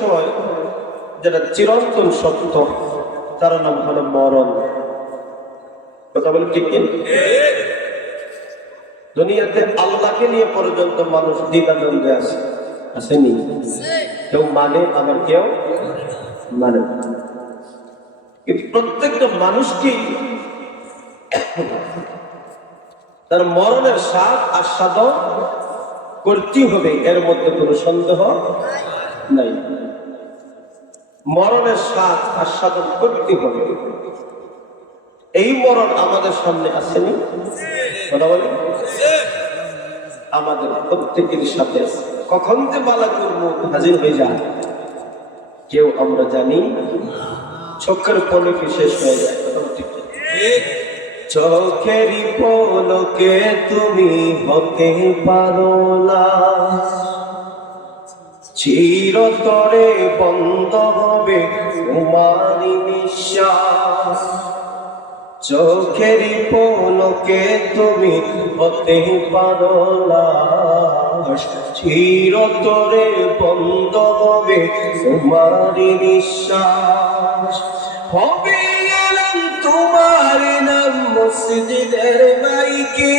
বিষয় যেটা চিরন্তন সত্য, তার নাম হলো মরণ। কথা বলে ঠিক দুনিয়াতে আল্লাহকে নিয়ে পর্যন্ত মানুষ দ্বিধাদ্বন্দ্বে আছে। আসেনি? কেউ মানে আবার কেউ মানে কিন্তু প্রত্যেকটা মানুষকে তার মরণের স্বাদ আস্বাদন করতেই হবে, এর মধ্যে কোনো সন্দেহ নাই। মরণের স্বাদ আস্বাদন করতে হবে। এই মরণ আমাদের সামনে আসেনি? কথা বলে? আমাদের প্রত্যেকের সাথে কখন যে বালাকুর মুখ হাজির হয়ে যায়, কেউ আমরা জানি চোখের পলকে শেষ হয়ে যায়? চোখেরই পলকে তুমি হতে পারো না। চিরতরে বন্ধ হবে তোমারই নিঃশ্বাস। চোখেরই পলকে তুমি হতে পারো চিরতরে বন্ধ হবে তোমারই নিঃশ্বাস। হবে তোমার নাম মসজিদের মাইকে।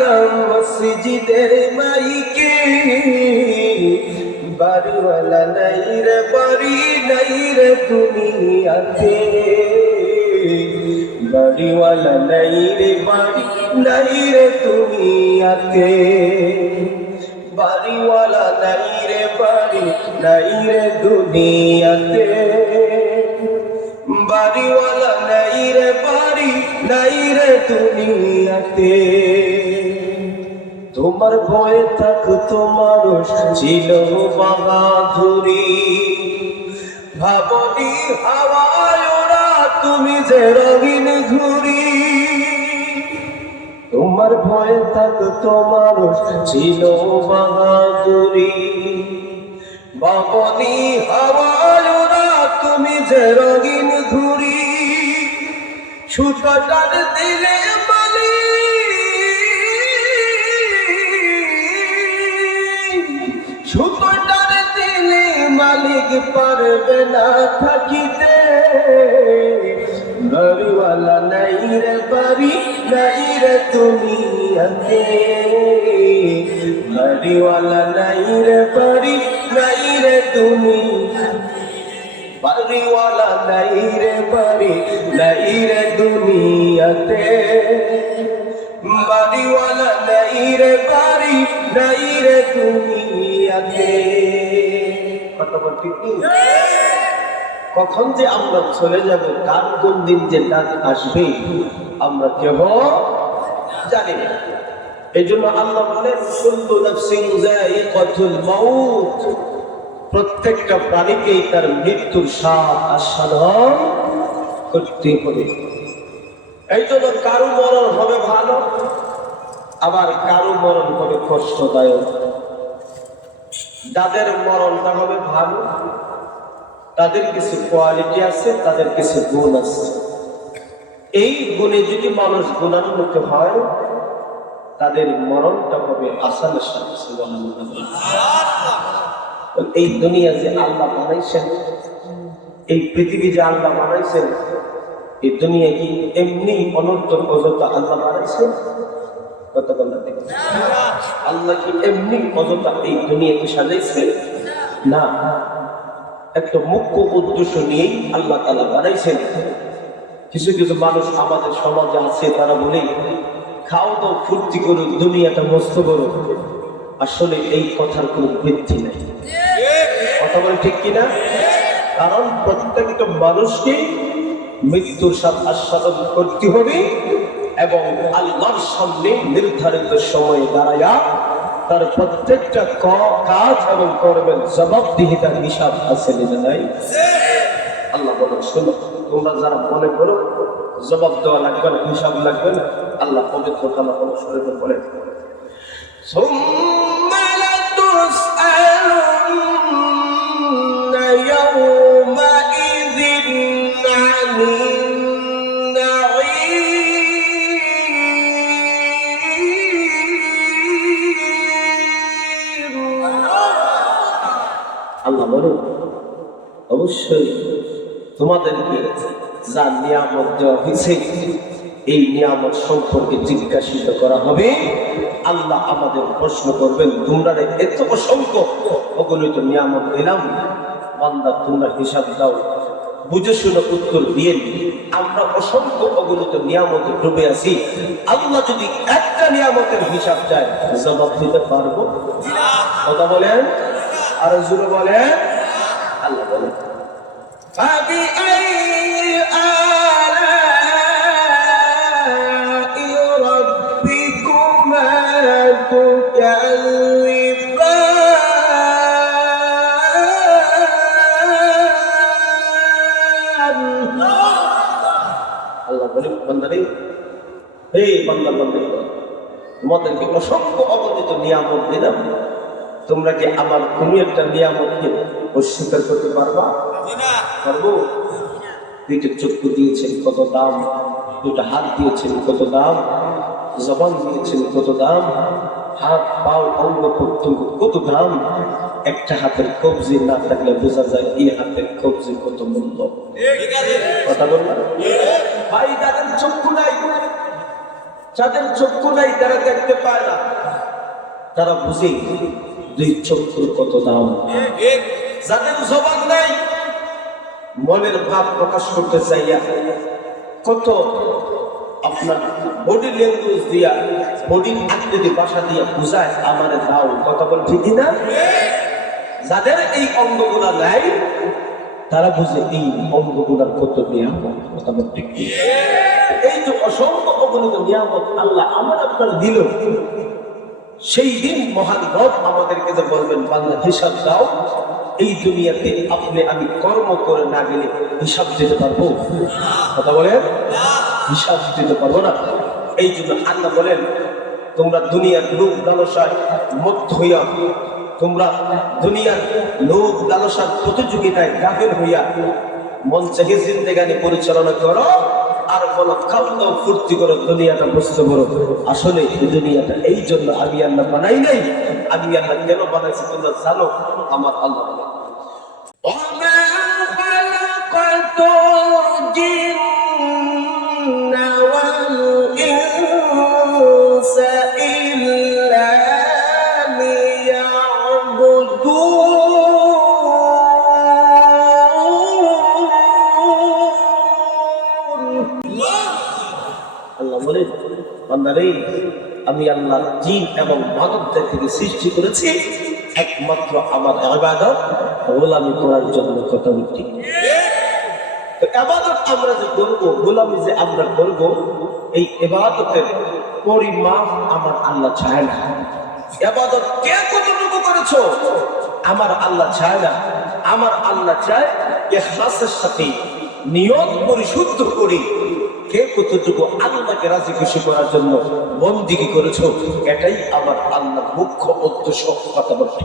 নাম মসজিদের মাইকে। বাড়িওয়ালা নাই রে, বাড়ি নাই রে দুনিয়াতে বাড়িওয়ালা নাই রে, বাড়ি নাই রে দুনিয়াতে বাড়িওয়ালা নাই রে, বাড়ি নাই রে দুনিয়াতে বাড়িওয়ালা নাই রে, বাড়ি নাই রে দুনিয়াতে তোমার ভয়ে থাকতো মানুষ ছিল বাহাদুরি ভাবনি হাওয়ায় ওরা তুমি যে রঙিন ঘুরি। তোমার ভয়ে থাকতো মানুষ ছিল বাহাদুরি বাবনি হাওয়ায় ওরা তুমি যে রঙিন ঘুরি। সুতরাং দিলে মালিক পারবে না থাকিতে। বাড়িওয়ালা নাই রে বাড়ি, নাই রে আতে বাড়িওয়ালা নাই রে বাড়ি, নাই রে তুমি বাড়িওয়ালা নাই রে বাড়ি, নাই রে দুনিয়াতে। বাড়িওয়ালা নাই রে বাড়ি, নাই রে দুনিয়াতে। কখন যে আমরা চলে যাব, কার কোন দিন যে ডাক আসবে, আমরা কেহ জানি না। এই জন্য আল্লাহ বলেন প্রত্যেকটা প্রাণীকেই তার মৃত্যুর স্বাদ আস্বাদন করতে হবে। এই জন্য কারও মরণ হবে ভালো, আবার কারও মরণ হবে কষ্টদায়ক। যাদের মরণটা হবে ভালো, তাদের কিছু কোয়ালিটি আছে, তাদের কিছু গুণ আছে। এই গুণে যদি মানুষ গুণান্বিত হয়, তাদের মরণটা হবে আসামের সাথে এই দুনিয়া যে আল্লাহ বানাইছেন, এই পৃথিবী যে আল্লাহ বানাইছেন, এই দুনিয়া কি এমনি অনর্থক অযথা আল্লাহ বানাইছেন? বলতে দেখেন আল্লাহ কি এমনি অযথা এই দুনিয়াকে সাজাইছে? না। একটা মুখ্য উদ্দেশ্য নিয়েই আল্লাহ তালা বানাইছেন। কিছু কিছু মানুষ আমাদের সমাজে আছে, তারা বলে, খাও তো ফুর্তি করো, দুনিয়াটা মস্ত করো। আসলে এই কথার কোনো বৃদ্ধি নাই। কথা বলে ঠিক কিনা? কারণ প্রত্যেকটা মানুষকে মৃত্যুর সাথে আস্বাদন করতে হবে। এবং আল্লাহর সামনে নির্ধারিত সময়ে দাঁড়াইয়া তার প্রত্যেকটা কাজ এবং কর্মের জবাবদিহিতার হিসাব আছে নিজে নাই। আল্লাহ বলো শোনো, তোমরা যারা মনে করো জবাব দেওয়া লাগবে না, হিসাব লাগবে না, আল্লাহ পবিত্র কালা বলো শরীরে বলে অবশ্যই তোমাদেরকে যা নিয়ামত দেওয়া হয়েছে, এই নিয়ামত সম্পর্কে জিজ্ঞাসিত করা হবে। আল্লাহ আমাদের প্রশ্ন করবেন, তোমরা এত অসংখ্য অগণিত নিয়ামত দিলাম বান্দা, তোমরা হিসাব দাও। বুঝে শুনে উত্তর দিয়ে আমরা অসংখ্য অগণিত নিয়ামতে ডুবে আছি। আল্লাহ যদি একটা নিয়ামতের হিসাব চায়, জবাব দিতে পারব? কথা বলেন। আর জুড়ে বলে আল্লাহ বলে আল্লাহ বলে বন্দারি এই বন্দা বন্দারি তোমাদেরকে অসংখ্য অবদিত নিয়ামত দিলাম। তোমরা কি আমার কোনো একটা নিয়ামতকে অস্বীকার করতে পারবা? পারব দুইটা চক্ষু দিয়েছেন কত দাম দুটা হাত দিয়েছেন কত দাম জবান দিয়েছেন কত দাম হাত পাও অঙ্গ প্রত্যঙ্গ কত দাম? একটা হাতের কবজি না থাকলে বোঝা যায় এই হাতের কবজি কত মূল্য। কথা বললাম ভাই যাদের চক্ষু নাই যাদের চক্ষু নাই তারা দেখতে পায় না। তারা বুঝে দুই চক্ষুর কত দাম? যাদের জবান নাই, মনের ভাব প্রকাশ করতে চাইয়া কত আপনার বডি ল্যাঙ্গুয়েজ দিয়া, বডি আকৃতি, ভাষা দিয়া বুঝায়, আমার দাও। কথা বল ঠিকই না যাদের এই অঙ্গগুলা নাই, তারা বুঝে এই অঙ্গগুলার কত নিয়ামত। কথা ঠিক এই যে অসংখ্য অগণিত নিয়ামত আল্লাহ আমার আপনার দিল। সেই দিন মহান রব আমাদেরকে যে বলবেন বাংলা হিসাব দাও। এই দুনিয়াতে আপনি আমি কর্ম করে না গেলে হিসাব দিতে পারব? কথা বলেন? হিসাব দিতে পারব না। এই জন্য আল্লাহ বলেন, তোমরা দুনিয়ার লোক লালসায় মধ্য হইয়া, তোমরা দুনিয়ার লোক লালসার প্রতিযোগিতায় গাফিল হইয়া মঞ্চে জিন্দেগানি পরিচালনা করো। আর বলো খাও ফুর্তি করো, দুনিয়াটা বুঝতে করো। আসলে দুনিয়াটা এই জন্য আমি আল্লাহ বানাই নাই। আমি আল্লাহ কেন বানাইছি তোমরা জানো? আমার আল্লাহ আমি আল্লাহ জিন এবং মানবদের থেকে সৃষ্টি করেছি, একমাত্র আমার আবাদত গোলামি করার জন্য কথা তো আবাদত আমরা যে করব, গোলামি যে আমরা করব, এই এবাদতের পরিমাপ আমার আল্লাহ চায় না। এবাদত কে কতটুকু করেছ? আমার আল্লাহ চায় না। আমার আল্লাহ চায় ইখলাসের সাথে নিয়ত পরিশুদ্ধ করে। কে কতটুকু আল্লাহকে রাজি খুশি করার জন্য বন্দিগি করেছ? এটাই আমার আল্লাহ মুখ্য উদ্দেশ্য। কথা বলতে।